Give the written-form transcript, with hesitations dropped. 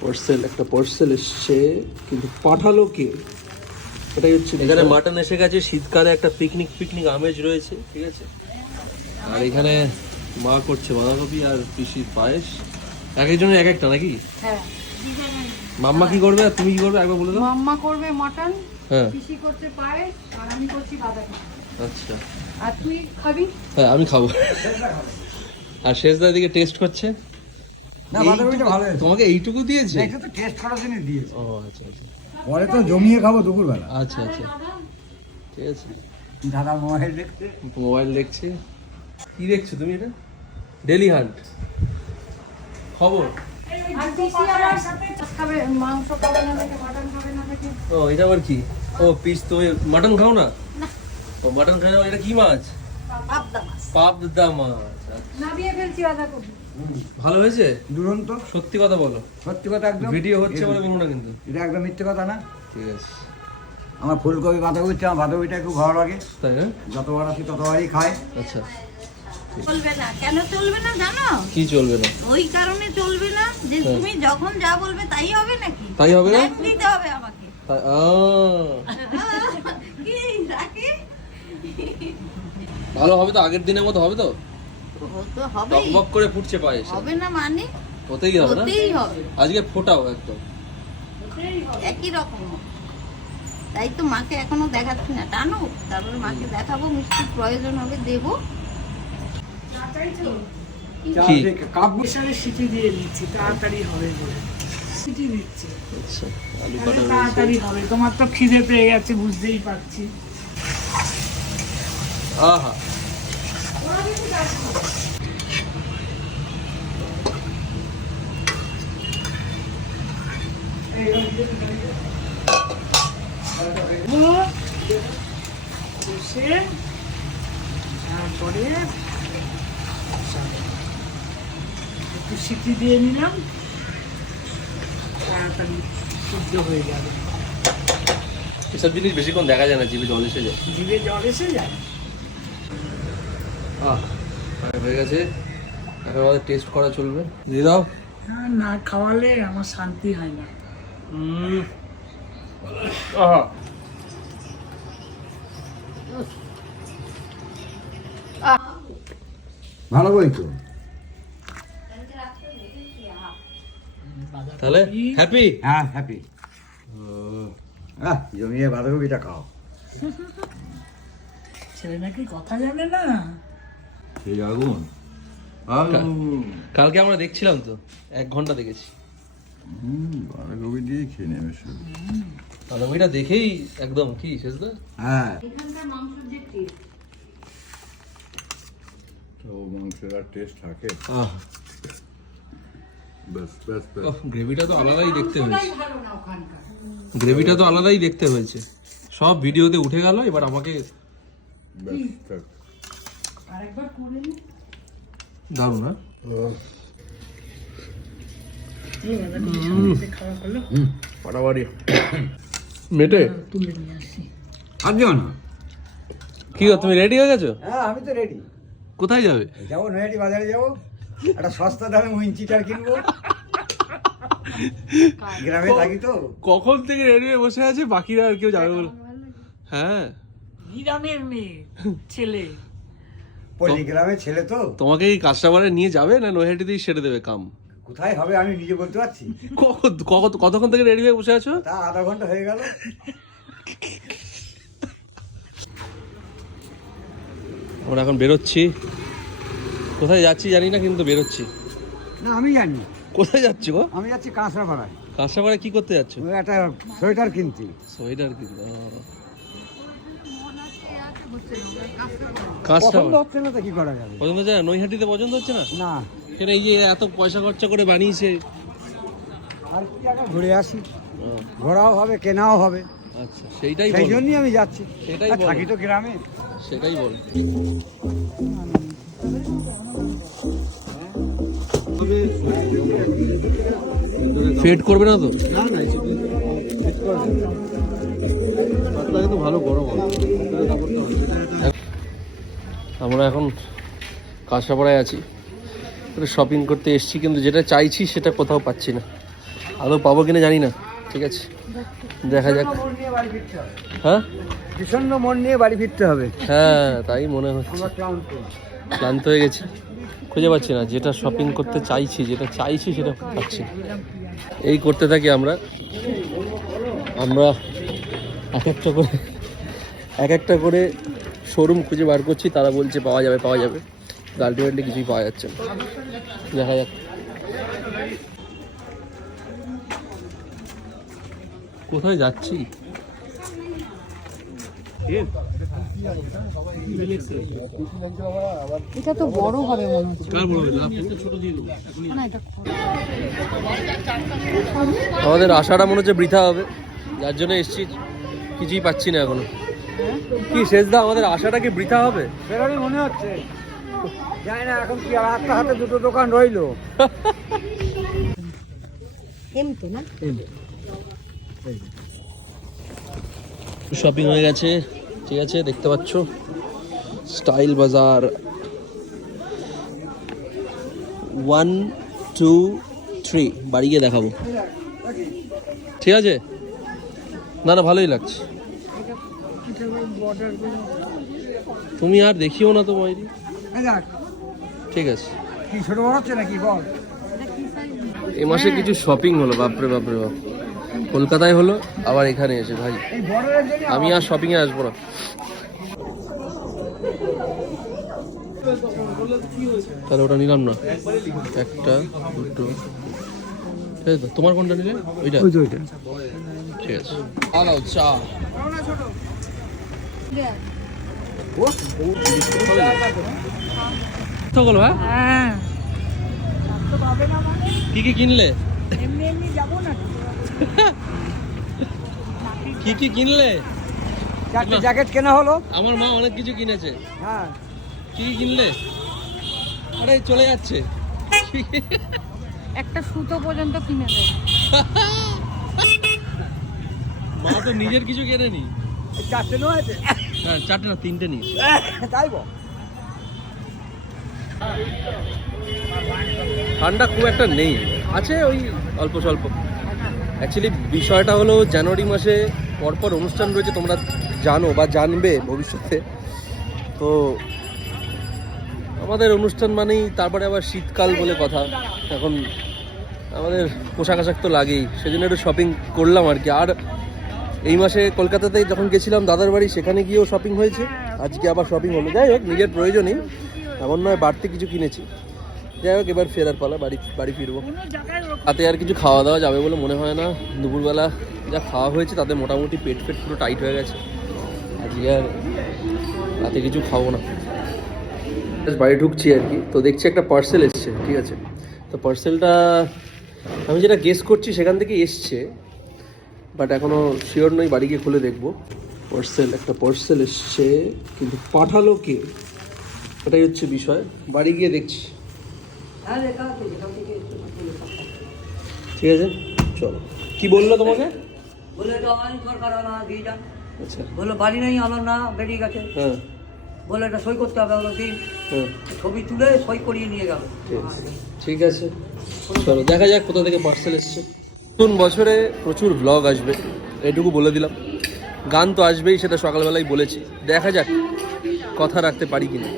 Parcel, একটা parcel এসছে, কিন্তু পাঠালো কে? এটাই হচ্ছে এখানে মাটন এসে গেছে। শীতকালে একটা পিকনিক আমেজ রয়েছে, ঠিক আছে। আর এখানে মা করছে বাঁধাকপি আর পিসির পায়েস, এক একজনের এক একটা নাকি? হ্যাঁ। মাম্মা কি করবে আর তুমি কি করবে একবার বলে দাও। মাম্মা করবে মটন, হ্যাঁ পিসি করছে পায়েস, আর আমি করছি বাঁধাকপি। আচ্ছা। আর তুই খাবি? হ্যাঁ আমি খাবো। আর শেষদার দিকে টেস্ট করছে। না বাঁধাকপিটা ভালো হয়েছে। তোমাকে এইটুকু দিয়েছে? এটা তো টেস্ট করার জন্য দিয়েছে। ও আচ্ছা আচ্ছা পরে তো জমিয়ে খাবো দুপুরবেলা। আচ্ছা আচ্ছা ঠিক আছে। দাদা মোবাইল দেখতে। মোবাইল দেখছে। কি দেখছো তুমি এটা? ডেলি হান্ট খবর। আর পিসি আবার খাবে মাংস, খাবে না নাকি মটন খাবে না নাকি? ও এটা আবার কি? ও পিস তো মাটন খাও না? ও মাটন খাও না। এটা কি মাছ? পাবদা মাছ। পাবদা মাছ। আচ্ছা। নাবিয়ে ফেলছি বাঁধাকপি। ভালো হয়েছে? দুরন্ত। সত্যি কথা বলো। সত্যি কথা একদম। ভিডিও হচ্ছে বলে বলো না কিন্তু। এটা একদম মিথ্যে কথা না। ঠিক আছে। আমার ফুলকপি বাঁধাকপি, আমার বাঁধাকপিটা একটু ভালো লাগে। তাই না? যতবার আসি ততবারই খাই। আচ্ছা। চলবে না, কেন চলবে না জানো? কি চলবে না? ওই কারণে চলবে না যে তুমি যখন যা বলবে তাই হবে নাকি? তাই হবে না? টাইম দিতে হবে আমাকে। কি রাখি? ভালো হবে তো? আগের দিনের মতো হবে তো? ও তো হবেই। টকবক করে ফুটছে পায়েস। হবে না মানে? হতেই হবে না? হতেই হবে। আজকে ফোটাও একদম। একই রকম। তাই তো মাকে এখনো দেখাচ্ছি না, টানো তারপরে মাকে দেখাবো, মিষ্টির প্রয়োজন হবে দেবো। কি? কাপ প্রেসারে সিটি দিয়ে দিচ্ছি, তাড়াতাড়ি হবে বলে সিটি দিচ্ছি, আচ্ছা আলু কাটা তাড়াতাড়ি হবে। তোমার তো খিদে পেয়ে গেছে, বুঝতেই পারছি। আহা বসে তারপরে একটু সিটি দিয়ে নিলাম, তাড়াতাড়ি সিদ্ধ হয়ে যাবে। এসব জিনিস বেশিক্ষণ দেখা যায় না, জিভে জল এসে যায়। জিভে জল এসে যায়। হয়ে গেছে, এখন আমাদের টেস্ট করা চলবে। দিয়ে দাও। না খাওয়ালে আমার শান্তি হয় না। আহা ভালো বই তো। তাহলে হ্যাপি? হ্যাঁ হ্যাপি। জমিয়ে বাঁধাকপিটা খাও। ছেলে নাকি কথা জানে না। সেই আগুন। কালকে আমরা দেখছিলাম তো, 1 ঘন্টা দেখেছি। বাঁধাকপি দিয়ে খেয়ে নেবে। আর ওইটা দেখেই একদম কি শেষদা। হ্যাঁ এখানকার মাংসের যে টেস্ট, তো মাংসের আর টেস্ট থাকে। ব্যাস ব্যাস ব্যাস। গ্রেভিটা তো আলাদাই দেখতে হয়েছে। ভালো না ওখানকার। গ্রেভিটা তো আলাদাই দেখতে হয়েছে। সব ভিডিওতে উঠে গেল, এবার আমাকে ব্যাস থাক। আরেকবার করে নি। দারুণ না? খাওয়া করলো, পাটাবাড়ি মেটে তুলে নিয়ে আসি। আর যাও না। কি গো, তুমি রেডি হয়ে গেছো? হ্যাঁ আমি তো রেডি। কোথায় যাবে? যাবো নৈহাটি বাজারে যাবো, একটা সস্তা দামে উইঞ্চিটার কিনবো। গ্রামে থাকি তো। কখন থেকে রেডি হয়ে বসে আছে, বাকিরা আর কেউ যাবে বলে? হ্যাঁ গ্রামের মেয়ে ছেলে, পল্লী গ্রামের ছেলে তো। তোমাকে এই কাস্টমারে নিয়ে যাবে না নৈহাটিতেই সেরে দেবে কাম? কোথায় হবে আমি নিজে বলতে পারছি। কতক্ষণ থেকে রেডি হয়ে বসে আছো? তা আধা ঘন্টা হয়ে গেল। আমরা এখন বেরোচ্ছি, কোথায় যাচ্ছি জানি না, কিন্তু বেরোচ্ছি। না আমি জানি। কোথায় যাচ্ছি গো? আমি যাচ্ছি কাঁচরাপাড়ায়। কাঁচরাপাড়ায় কি করতে যাচ্ছ? ওই একটা সোয়েটার কিনতে। সোয়েটার কিনতে? পছন্দ কাঁচরাপাড়া হচ্ছে না তো কি করা যাবে। পছন্দ হচ্ছে না? নৈহাটিতে পছন্দ হচ্ছে না? না কেন, এই যে এত পয়সা খরচা করে বানিয়েছে। আর কি জায়গা ঘুরে আসি, ঘোরাও হবে কেনাও হবে, আচ্ছা সেইটাই সেই বল, জন্যই আমি যাচ্ছি। সেটাই আর বল। থাকি তো গ্রামে। সেটাই বল। ফেড করবে না তো? না না তো ভালো গরম হবে। আমরা এখন কাঁচরাপাড়ায় আছি, শপিং করতে এসেছি, কিন্তু যেটা চাইছি সেটা কোথাও পাচ্ছি না। আদৌ পাবো কিনা জানি না, ঠিক আছে দেখা যাক। মন নিয়ে বাড়ি ফিরতে হবে, হ্যাঁ বিষণ্ণ মন নিয়ে বাড়ি ফিরতে হবে। হ্যাঁ তাই মনে হচ্ছে, আমরা ক্লান্ত। ক্লান্ত হয়ে গেছি, খুঁজে পাচ্ছি না যেটা শপিং করতে চাইছি, যেটা চাইছি সেটা পাচ্ছি না। এই করতে থাকি আমরা এক একটা করে শোরুম খুঁজে বার করছি, তারা বলছে পাওয়া যাবে পাওয়া যাবে, আলটিমেটলি কিছুই পাওয়া যাচ্ছে না। দেখা যাক কোথায় যাচ্ছি। এটা তো বড় হবে মনে হচ্ছে। আমাদের আশাটা মনে হচ্ছে বৃথা হবে, যার জন্য এসছি, কিছুই পাচ্ছি না এখনো। কি শেষদা, আমাদের আশাটা কি বৃথা হবে? সেরকমই মনে হচ্ছে, জানি না এখন কি, আর হাতে হাতে দুটো দোকান রইলো। এমতো না শপিং হয়ে গেছে, ঠিক আছে দেখতে পাচ্ছ স্টাইল বাজার 1 2 3 বাড়ি গিয়ে দেখাবো, ঠিক আছে? না না ভালোই লাগছে, তুমি আর দেখিও না তো ময়ূরী, ঠিক আছে? কি ছোট বড় হচ্ছে নাকি বল? এ মাসে কিছু শপিং হলো, বাপরে বাপরে বাপ, কলকাতায় হলো আবার এখানে এসে ভাই, এই বড়ের জন্য আমি আর শপিং এ আসবো না। তাহলে ওটা নিলাম না, একটা দুটো, ঠিক আছে? তোমার কোনটা নিলে? ওইটা, ঠিক আছে। আলাও চা কতগুলো? হ্যাঁ কি কি কিনলে? এমনি এমনি যাবো না। কি কি কিনলে? চারটে জ্যাকেট কেনা হলো। আমার মা অনেক কিছু কিনেছে। হ্যাঁ, কি কি কিনলে? আরে চলে যাচ্ছে, একটা সুতো পর্যন্ত কিনে দেয়। মা তো নিজের কিছু কেনেনি। চারটে নয় আছে, হ্যাঁ চারটে না তিনটে নিস। তাই বল। ঠান্ডা খুব একটা নেই, আছে ওই অল্প স্বল্প। অ্যাকচুয়ালি বিষয়টা হলো জানুয়ারি মাসে পরপর অনুষ্ঠান রয়েছে, তোমরা জানো বা জানবে ভবিষ্যতে। তো আমাদের অনুষ্ঠান মানেই তারপরে আবার শীতকাল বলে কথা, এখন আমাদের পোশাক আশাক তো লাগেই, সেজন্য একটু শপিং করলাম আর কি। আর এই মাসে কলকাতাতে যখন গেছিলাম দাদার বাড়ি, সেখানে গিয়েও শপিং হয়েছে, আজকে আবার শপিং হলো। যাই হোক, নিজের প্রয়োজনই, এমন নয় বাড়তি কিছু কিনেছি। যাই হোক, এবার ফেরার পালা, বাড়ি ফিরবো। রাতে আর কিছু খাওয়া দাওয়া যাবে বলে মনে হয় না, দুপুরবেলা যা খাওয়া হয়েছে তাতে মোটামুটি পেট পুরো টাইট হয়ে গেছে, আজকে আর রাতে কিছু খাবো না। বাড়ি ঢুকছি আর কি, তো দেখছি একটা পার্সেল এসছে, ঠিক আছে? তো পার্সেলটা আমি যেটা গেস করছি সেখান থেকে এসছে, বাট এখনও শিওর নই, বাড়ি গিয়ে খুলে দেখবো। একটা পার্সেল এসছে, কিন্তু পাঠালো কে, এটাই হচ্ছে বিষয়। বাড়ি গিয়ে দেখছি, ঠিক আছে? চলো। কি বললো তোমাকে? বলে এটা অনলাইন সরকার দিয়ে যান, আচ্ছা, বললো বাড়ি নেই, আমার না বেরিয়ে গেছে, হ্যাঁ বলে এটা সই করতে হবে, হলো দিন হ্যাঁ ছবি তুলে সই করিয়ে নিয়ে গেল। ঠিক আছে, চলো দেখা যাক কোথা থেকে পার্সেল এসছে। নতুন বছরে প্রচুর ব্লগ আসবে, এটুকু বলে দিলাম। গান তো আসবেই, সেটা সকালবেলায় বলেছি, দেখা যাক কথা রাখতে পারি কিনা।